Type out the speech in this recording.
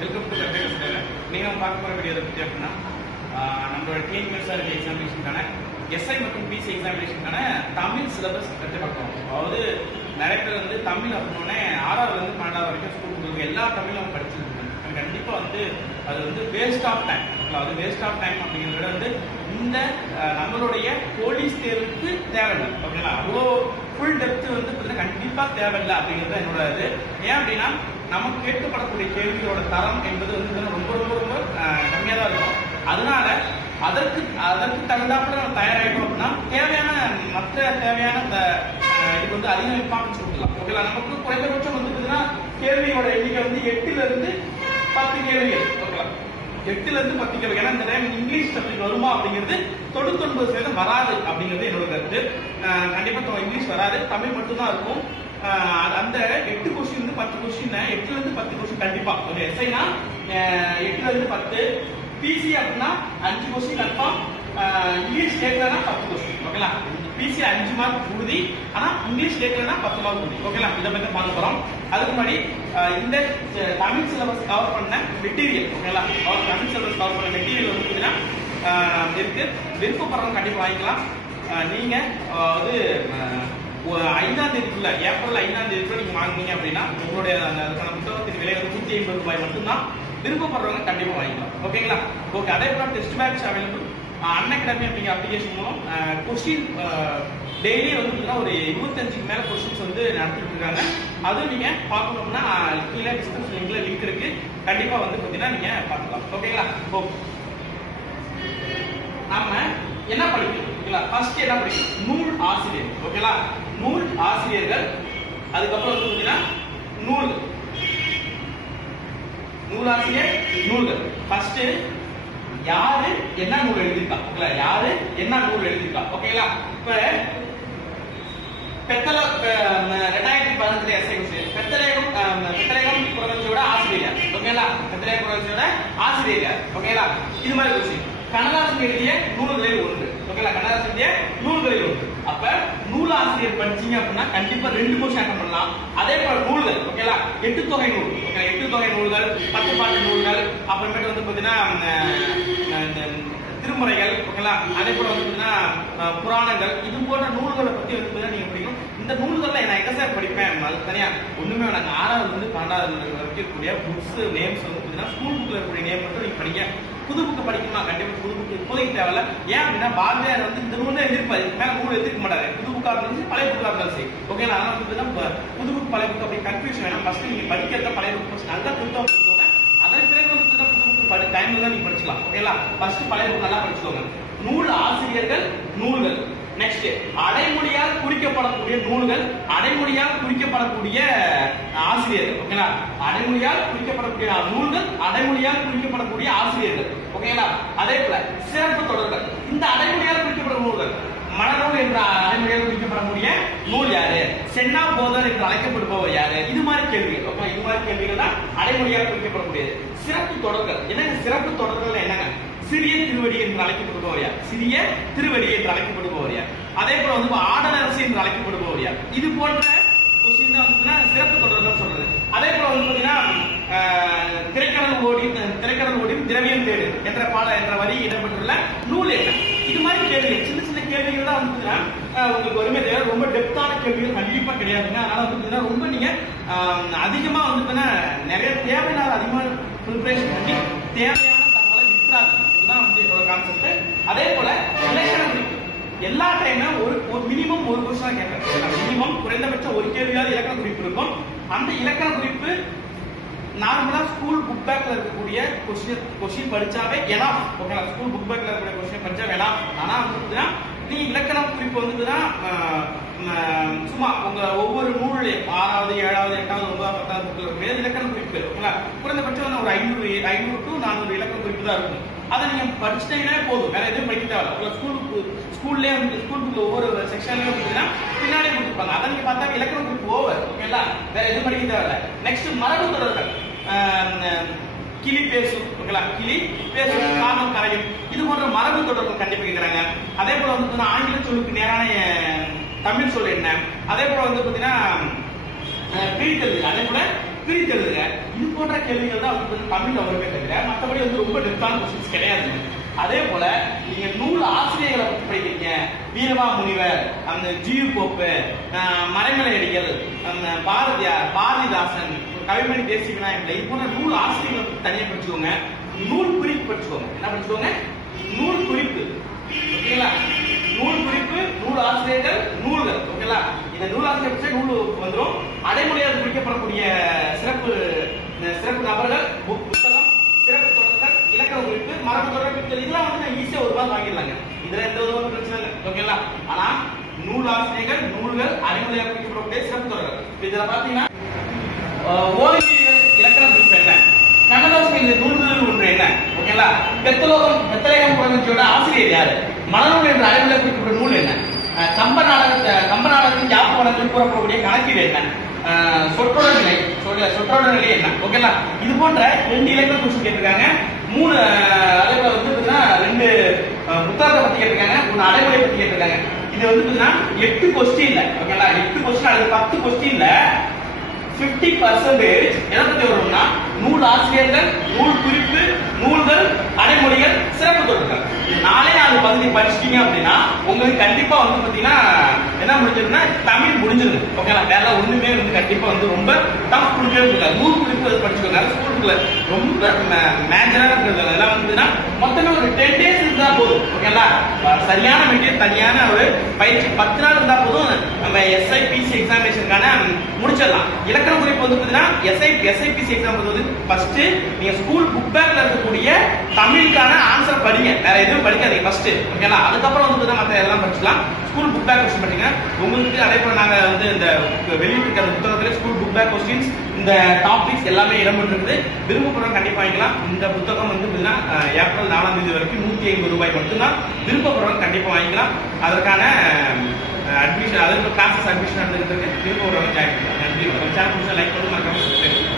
Welcome to company style. நீங்க பார்க்க போற வீடியோ பத்தி அப்படின்னா நம்மளோட டிஎன்பிஎஸ்ஆர் எக்ஸாமினேஷனுக்கான எஸ்ஐ மற்றும் பிசி எக்ஸாமினேஷனுக்கான தமிழ் சிலபஸ் பற்றி பார்க்கலாம். அதாவது நிறைய பேர் வந்து தமிழ் அப்படின்னே 6வது இருந்து 12வது வரைக்கும் ஸ்கூல் எல்லா தமிழும் அவங்க படிச்சிருக்காங்க. கண்டிப்பா வந்து அது வந்து வேஸ்ட் ஆஃப் டைம். அது வேஸ்ட் ஆஃப் டைம் அப்படிங்கிறத விட வந்து இந்த நம்மளுடைய போலீஸ் தேர்வுக்கு தேவையில்லை. ஓகேங்களா, அவ்வளோ ஃபுல் டெப்த் வந்து கண்டிப்பா தேவையில்லை அப்படிங்கிறது என்னோட இது. ஏன் அப்படின்னா நமக்கு கேட்கப்படக்கூடிய கேள்வியோட தரம் என்பது வந்து ரொம்ப ரொம்ப ரொம்ப கம்மியாக தான் இருக்கும். அதனால அதற்கு தகுந்தாப்புல நம்ம தயாராகிட்டோம் அப்படின்னா தேவையான மற்ற தேவையான இது வந்து அதிக இம்பார்ட்டன்ஸ் கொடுக்கலாம். ஓகேங்களா, நமக்கு குறைந்தபட்சம் வந்து கேள்வியோட எண்ணிக்கை வந்து 8ல இருந்து 10 கேள்விகள். ஓகேங்களா, 8ல இருந்து 10 கேள்வி. ஏன்னா இந்த டைம் இங்கிலீஷ் சப்ஜெக்ட் வருமா அப்படிங்கிறது 99% வராது அப்படிங்கிறது என்னோட கருத்து. கண்டிப்பா இங்கிலீஷ் வராது, தமிழ் மட்டும்தான் இருக்கும். அந்த 8 கொஸ்டின் இருந்து 10 கொஸ்டின் 8ல இருந்து 10 கொஸ்டின் கண்டிப்பா. ஒரு எஸ்ஐனா 8ல இருந்து 10, பிசி அப்படின்னா 5 கொஸ்டின் கன்ஃபார்ம், இங்கிலீஷ் கேட்கலன்னா 10 கொஸ்டின். ஓகேங்களா, பிசி 5 மார்க் உறுதி, ஆனா இங்கிலீஷ் கேட்கலன்னா 10 மார்க் உறுதி. ஓகேங்களா, இதை பத்தி பார்க்க போறோம். அதுக்கு முன்னாடி இந்த தமிழ் சிலபஸ் கவர் பண்ண மெட்டீரியல், ஓகேங்களா, தமிழ் சிலபஸ் கவர் பண்ண மெட்டீரியல் வந்து இருக்கு. விருப்பப்படுறவங்க கண்டிப்பா வாங்கிக்கலாம். நீங்க வந்து 5ஆம் தேதிக்குள்ள, ஏப்ரல் 5ஆம் தேதிக்குள்ள நீங்க வாங்கினீங்க அப்படின்னா உங்களுடைய அதுக்கான புத்தகத்தின் விலை வந்து 150 ரூபாய் மட்டும்தான். விருப்பப்படுறவங்க கண்டிப்பா வாங்கிக்கலாம். ஓகேங்களா, ஓகே. அதே போல டெஸ்ட் பேட்ச் அவைலபிள் அன்அகாடமி அப்படிங்கிற அப்ளிகேஷன் மூலம் கொஸ்டின் டெய்லி வந்து ஒரு 25க்கு மேல கொஸ்டின்ஸ் வந்து நடத்திட்டு இருக்காங்க. அதுவும் நீங்க பார்க்கணும்னா கீழே டிஸ்கிரிப்ஷன் லிங்க்ல லிங்க் இருக்கு. கண்டிப்பா வந்து பாத்தீங்கன்னா நீங்க பார்க்கலாம். ஓகேங்களா, ஓகே. நாம என்ன படிக்கணும்? ஓகேங்களா, ஃபர்ஸ்ட் என்ன படிக்கணும்? நூல் ஆசிரியர். ஓகேங்களா, நூல் ஆசிரியர்கள். அதுக்கப்புறம் வந்து பாத்தீங்கன்னா நூல்கள், நூலாசிரியர், நூல்கள். ஃபர்ஸ்ட் யாரு என்ன நூல் எழுதிருக்கா? ஓகேங்களா, யாரு என்ன நூல் எழுதிருக்கா? ஓகேங்களா, இப்ப 2015 எஸ்ஐ பெத்தலேகம் புரட்சியோட ஆசிரியர். ஓகேங்களா, பெத்தலேகம் புரட்சியோட ஆசிரியர். ஓகேங்களா, இது மாதிரி கொஸ்டின். கண்ணதாசன் எழுதிய நூல்களில் ஒன்று. ஓகேங்களா, கண்ணதாசன் எழுதிய நூல்களில் ஒன்று. அப்ப நூலாசிரியர் படிச்சீங்க அப்படின்னா கண்டிப்பா 2 கொஸ்டின் அட்டன் பண்ணலாம். அதே போல நூல்கள், ஓகேங்களா, 8 தொகை நூல், ஓகே, 8 தொகை நூல்கள், 10 பாட்டு நூல்கள், அப்புறமேட்டு வந்து பாத்தீங்கன்னா திருமுறைகள், ஓகேங்களா, அதே போல வந்து பாத்தீங்கன்னா புராணங்கள், இது போன்ற நூல்களை பத்தி வந்து நீங்க படிக்கணும். இந்த நூல்கள்ல நான் எங்க சார் படிப்பேன்? அது தனியா ஒண்ணுமே நாங்க 6வது இருந்து 12வது வரைக்கும் இருக்கக்கூடிய புக்ஸ் நேம்ஸ் வந்து பாத்தீங்கன்னா ஸ்கூல் புக்ல இருக்கக்கூடிய நேம் மட்டும் நீங்க படிங்க. புது புக்கு படிக்கணுமா? கண்டிப்பா புது புக்கு இப்போதைக்கு தேவையில்ல. ஏன் அப்படின்னா பாரதியார் வந்து இந்த நூல் தான் எதிர்ப்பாரு, இதுக்கு மேல நூல் எதிர்க்க மாட்டாரு. புது புக்கா இருந்தாலும் பழைய புக்கா இருந்தாலும் சரி. ஓகேங்களா, அதனால வந்து புது புக் பழைய புக் அப்படி கன்ஃபியூஷன் வேணாம். ஃபர்ஸ்ட் நீங்க படிக்கிறத பழைய புக் நல்லா புத்தகம் படிச்சோங்க. அதன் பிறகு வந்து புது புக் டைம்ல தான் நீங்க படிச்சுக்கலாம். ஓகேங்களா, ஃபர்ஸ்ட் பழைய புக் நல்லா படிச்சுக்கோங்க. நூல் ஆசிரியர்கள், நூல்கள். நெக்ஸ்ட் அடைமொழியால் குறிக்கப்படக்கூடிய நூல்கள், அடைமொழியால் குறிக்கப்படக்கூடிய ஆசிரியர்கள். ஓகேங்களா, அடைமொழியால் குறிக்கப்படக்கூடிய நூல்கள், அடைமொழியால் குறிக்கப்படக்கூடிய ஆசிரியர்கள். ஓகேங்களா, அதே போல சிறப்பு தொடர்கள். இந்த அடைமொழியால் குறிக்கப்படும் நூல்கள், மனநூல் என்ற அடைமொழியால் குறிக்கப்படக்கூடிய நூல் யாரு? சென்னா போதர் என்று அழைக்கப்படுபவர் யாரு? இது மாதிரி கேள்விகள். ஓகே, இது மாதிரி கேள்விகள் தான் அடைமொழியால் குறிக்கப்படக்கூடியது. சிறப்பு தொடர்கள். என்னங்க சிறப்பு தொடர்கள்? என்னங்க? சிறிய திருவடி என்று அழைக்கப்படுபவர் யார்? சிறிய திருவடி என்று அழைக்கப்படுபவர் யார்? அதே போல வந்து ஆடலரசு என்று அழைக்கப்படுபவர் யார்? இது போன்ற கொஸ்டின் தான் வந்து சிறப்பு தொடர்கள் சொல்றது. அதே போல வந்து பாத்தீங்கன்னா திரைக்கடல் ஓடி திரவியம் தேடு என்ற வரி இடம்பெற்றுள்ள நூல் என்ன? இது மாதிரி கேள்விகள், சின்ன சின்ன கேள்விகள் தான் வந்து உங்களுக்கு ஒருமே தேவை. ரொம்ப டெப்தான கேள்விகள் கண்டிப்பா கிடையாதுங்க. அதனால வந்து ரொம்ப நீங்க அதிகமா வந்து நிறைய தேவையில்லாத அதிகமான ப்ரிப்பரேஷன் பண்ணி தேவையான தகவலை விட்டுறாது. இதுதான் வந்து என்னோட கான்செப்ட். அதே போல இலக்கண குறிப்பு. எல்லா டைமும் ஒரு மினிமம் ஒரு கொஸ்டின் கேட்பேன். மினிமம் குறைந்தபட்சம் ஒரு கேள்வியாவது இலக்கண குறிப்பு இருக்கும். அந்த இலக்கண குறிப்பு நார்மலா ஸ்கூல் புக் பேக்ல இருக்கக்கூடிய கொஸ்டின் படிச்சாவே எனாஃப். ஓகேங்களா, ஸ்கூல் புக் பேக்ல இருக்கக்கூடிய கொஸ்டின் படிச்சா எனாஃப். ஆனா வந்து நீ இலக்கண குறிப்பு வந்துட்டுனா சும்மா உங்க ஒவ்வொரு நூல்லையும் 6வது 7வது 8வது 9வது 10வது புக்ல இருக்கக்கூடிய இலக்கண குறிப்பு, ஓகேங்களா, குறைந்தபட்சம் ஒரு 500 to 400 இலக்கண குறிப்பு தான் இருக்கும். அதை நீங்க படிச்சுட்டீங்கன்னா போதும், வேற எதுவும் படிக்க தேவை. ஸ்கூல்லே வந்து ஸ்கூல் புக்ல ஒவ்வொரு செக்ஷன்லயும் பார்த்தீங்கன்னா பின்னாடியே கொடுத்துருப்பாங்க. அதை நீங்க பார்த்தா இலக்கண குறிப்பு ஓவர். ஓகேங்களா, வேற எதுவும் படிக்க தேவையில்ல. நெக்ஸ்ட் மரபு தொடர்கள். கிளி பேசும், ஓகேங்களா, கிளி பேசும், காணும் கரையும், இது போன்ற மரபு தொடர்கள் கண்டிப்பா கேட்கிறாங்க. அதே போல வந்து ஆங்கில சொல்லுக்கு நேரான தமிழ் சொல் என்ன? அதே போல வந்து பாத்தீங்கன்னா பிரித்தல். அதே போல பிரித்து எழுதுங்க. இது போன்ற கேள்விகள் தான் வந்து தமிழ் அவருமே தவிர மற்றபடி வந்து ரொம்ப டெப்தான கொஸ்டின்ஸ் கிடையாது. அதே போல நீங்க நூல் ஆசிரியர்களை பற்றி படிக்கிறீங்க, வீரமா முனிவர், அந்த ஜியு போப்பு, மறைமலை அடிகள், பாரதியார், பாரதிதாசன், கவிமணி தேசிய விநாயகர், இது போன்ற நூல் ஆசிரியர்களை பற்றி தனியாக படிச்சுக்கோங்க. நூல் குறிப்பு படிச்சுக்கோங்க. என்ன படிச்சுக்கோங்க? நூல் குறிப்பு. ஓகேங்களா? நூல் குறிப்பு, நூல் ஆசிரியர்கள், நூல்கள். ஓகேங்களா? இந்த நூல் ஆசிரியர் நூல் வந்துடும். அடைமொழியால் குறிக்கப்படக்கூடிய சிறப்பு நபர்கள், புத்தகம், சிறப்பு தொடர்கள், இலக்கண குறிப்பு, மரபு தொடர்பு, இதெல்லாம் வந்து நான் ஈஸியா ஒரு நாள் வாங்கிடலாங்க. இதுல எந்த ஒரு பிரச்சனை இல்லை. ஓகேங்களா? ஆனா நூல் ஆசிரியர்கள், நூல்கள், அடைமொழியால் குறிக்கப்படக்கூடிய சிறப்பு தொடர்கள், இதுல பாத்தீங்கன்னா ஓவியவியல் இலக்கண குறிப்பு என்ன, கண்ணதாசன் நூல்கள் ஒன்று என்ன, ஓகேங்களா? பெத்தலேகம் புரட்சியோட ஆசிரியர் யாரு, மனநூல் என்ற அடைமொழியால் குறிக்கப்பட்ட நூல் என்ன, கம்ப நாடகத்தின் யாப்பு வழக்கில் கூறப்படக்கூடிய கணக்கீடு என்ன, சொற்றொடர் நிலை என்ன, ஓகேங்களா? இது போன்ற 2 இலக்கண கொஸ்டின் கேட்டிருக்காங்க. 3 அதே போல வந்து 2 புத்தகத்தை பத்தி கேட்டிருக்காங்க, 1 அடைமொழியை பத்தி கேட்டிருக்காங்க. இது வந்து 8 கொஸ்டின்ல, ஓகேங்களா? 8 கொஸ்டின் அல்லது 10 கொஸ்டின்ல 50% எதை பத்தி வரும்னா நூல் ஆசிரியர்கள், நூல் குறிப்பு, நூல்கள், அடைமொழிகள், சிறப்பு தொடர்கள். 4 பகுதி படிச்சிட்டீங்க அப்படின்னா உங்களுக்கு கண்டிப்பா வந்து பாத்தீங்கன்னா என்ன முடிஞ்சிருக்குன்னா தமிழ் முடிஞ்சிருக்கு. ஓகேங்களா? வேற ஒண்ணுமே வந்து கண்டிப்பா வந்து ரொம்ப டஃப் கொடுக்கவே இருக்காது. நூல் குறிப்பு அது படிச்சுக்கோங்க. ஸ்கூலுக்குள்ள ரொம்ப மேஜரா இருக்கிறது அதெல்லாம் வந்துன்னா மொத்தமே ஒரு 10 days இருந்தா போதும். ஓகேங்களா? சரியான மெட்டீரியல், தனியான ஒரு பயிற்சி 10 நாள் இருந்தா போதும். நம்ம SIPC எக்ஸாமினேஷனுக்கான முடிச்சிடலாம். இலக்கண குறிப்பு வந்து பாத்தீங்கன்னா SIPC எக்ஸாம் வந்து ஃபர்ஸ்ட் நீங்க ஸ்கூல் புக் பேக்ல இருக்கக்கூடிய தமிழுக்கான ஆன்சர் படிங்க. வேற எதுவும் படிக்காதீங்க ஃபர்ஸ்ட். ஓகேங்களா? அதுக்கப்புறம் வந்து மற்ற எல்லாம் படிச்சுக்கலாம். ஸ்கூல் புக் பேக் கொஸ்டின் படிங்க. உங்களுக்கு அதே போல நாங்க வந்து இந்த வெளியிட்டு புத்தகத்துல ஸ்கூல் புக் பேக் கொஸ்டின்ஸ், இந்த டாபிக்ஸ் எல்லாமே இடம்பெற்றிருக்குது. விருப்பப்படுறவங்க கண்டிப்பா வாங்கிக்கலாம். இந்த புத்தகம் வந்து ஏப்ரல் 4ஆம் தேதி வரைக்கும் 150 ரூபாய் மட்டும்தான். விருப்பப்படுறவங்க கண்டிப்பா வாங்கிக்கலாம். அதற்கான அட்மிஷன், அதற்கு கிளாஸஸ் அட்மிஷன் நடந்துட்டு இருக்கு. விருப்பப்படுறவங்க ஜாயின் பண்ணுங்க. நன்றி. சேனல் லைக் பண்ணி மறக்காம சப்ஸ்கிரைப்